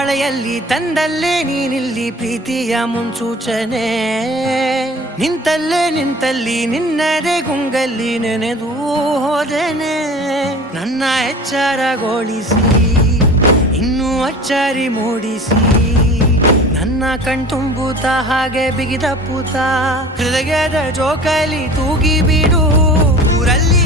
ಮಳೆಯಲ್ಲಿ ತಂದಲ್ಲೇ ನೀನಿಲ್ಲಿ ಪ್ರೀತಿಯ ಮುನ್ಸೂಚನೆ ನಿಂತಲ್ಲಿ ನಿನ್ನದೇ ಗುಂಗಲ್ಲಿ ನೆನೆದು ಹೋದೆನೆ ನನ್ನ ಎಚ್ಚರಗೊಳಿಸಿ ಇನ್ನೂ ಅಚ್ಚರಿ ಮೂಡಿಸಿ ನನ್ನ ಕಣ್ತುಂಬುತ್ತ ಹಾಗೆ ಬಿಗಿದ ಪೂತ ಹೃದಯದ ಜೋಕಾಲಿ ತೂಗಿ ಬಿಡು ಊರಲ್ಲಿ